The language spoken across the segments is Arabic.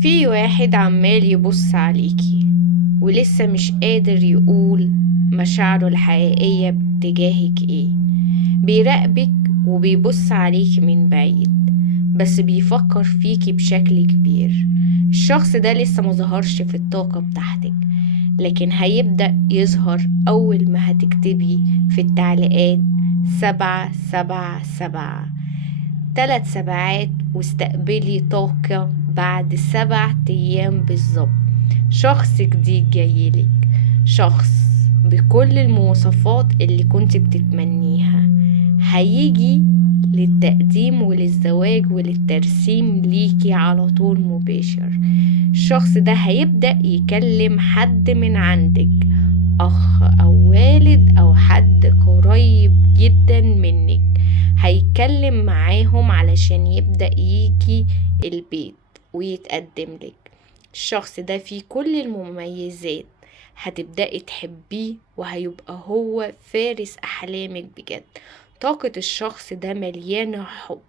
في واحد عمال يبص عليكي ولسه مش قادر يقول مشاعره الحقيقية بتجاهك ايه. بيراقبك وبيبص عليكي من بعيد، بس بيفكر فيكي بشكل كبير. الشخص ده لسه مظهرش في الطاقة بتاعتك، لكن هيبدأ يظهر أول ما هتكتبي في التعليقات 7 7 7 3 سبعات، واستقبلي طاقة بعد 7 أيام بالظبط. شخص جديد جايلك، شخص بكل المواصفات اللي كنت بتتمنيها، هيجي للتقديم وللزواج وللترسيم ليكي على طول مباشر. الشخص ده هيبدأ يكلم حد من عندك، أخ أو والد أو حد قريب جدا منك، هيتكلم معاهم علشان يبدأ يجي البيت ويتقدم لك. الشخص ده فيه كل المميزات، هتبدأي تحبيه وهيبقى هو فارس أحلامك بجد. طاقة الشخص ده مليانة حب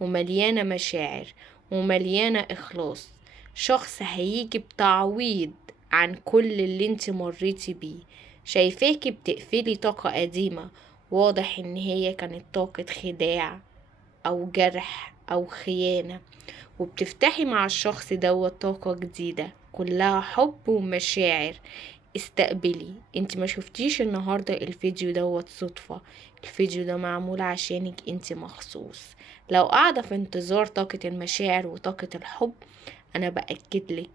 ومليانة مشاعر ومليانة إخلاص. شخص هيجي بتعويض عن كل اللي انت مريتي بيه. شايفاكي بتقفلي طاقة قديمة، واضح ان هي كانت طاقة خداع او جرح او خيانة، وبتفتحي مع الشخص دوت طاقة جديدة كلها حب ومشاعر. استقبلي. انت ما شفتيش النهاردة الفيديو دوت صدفة، الفيديو ده معمول عشانك انت مخصوص. لو قاعدة في انتظار طاقة المشاعر وطاقة الحب، انا بأكدلك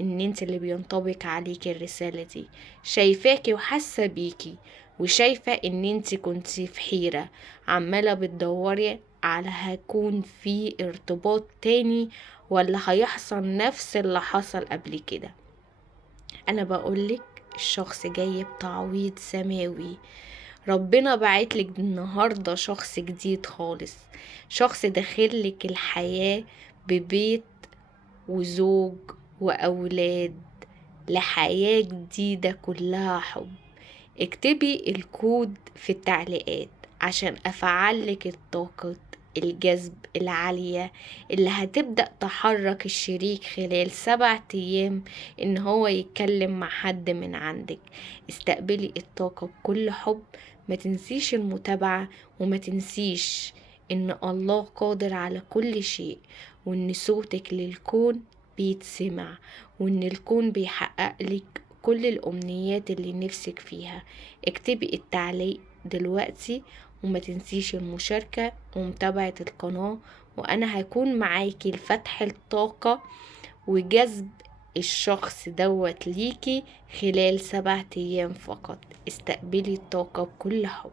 ان انت اللي بينطبق عليك الرسالة دي. شايفاكي وحاسة بيكي، وشايفة ان انت كنتي في حيرة عمالة بتدوري على هيكون في ارتباط تاني ولا هيحصل نفس اللي حصل قبل كده. انا بقولك الشخص جاي بتعويض سماوي. ربنا بعتلك النهاردة شخص جديد خالص، شخص داخلك الحياة ببيت وزوج وأولاد، لحياة جديدة كلها حب. اكتبي الكود في التعليقات عشان أفعلك الطاقة الجذب العالية اللي هتبدأ تحرك الشريك خلال 7 أيام إن هو يتكلم مع حد من عندك. استقبلي الطاقة بكل حب. ما تنسيش المتابعة، وما تنسيش إن الله قادر على كل شيء، وإن صوتك للكون بيتسمع، وإن الكون بيحقق لك كل الأمنيات اللي نفسك فيها. اكتبي التعليق دلوقتي، وما تنسيش المشاركة ومتابعة القناة، وأنا هكون معاكي لفتح الطاقة وجذب الشخص دوت ليكي خلال 7 أيام فقط. استقبلي الطاقة بكل حب.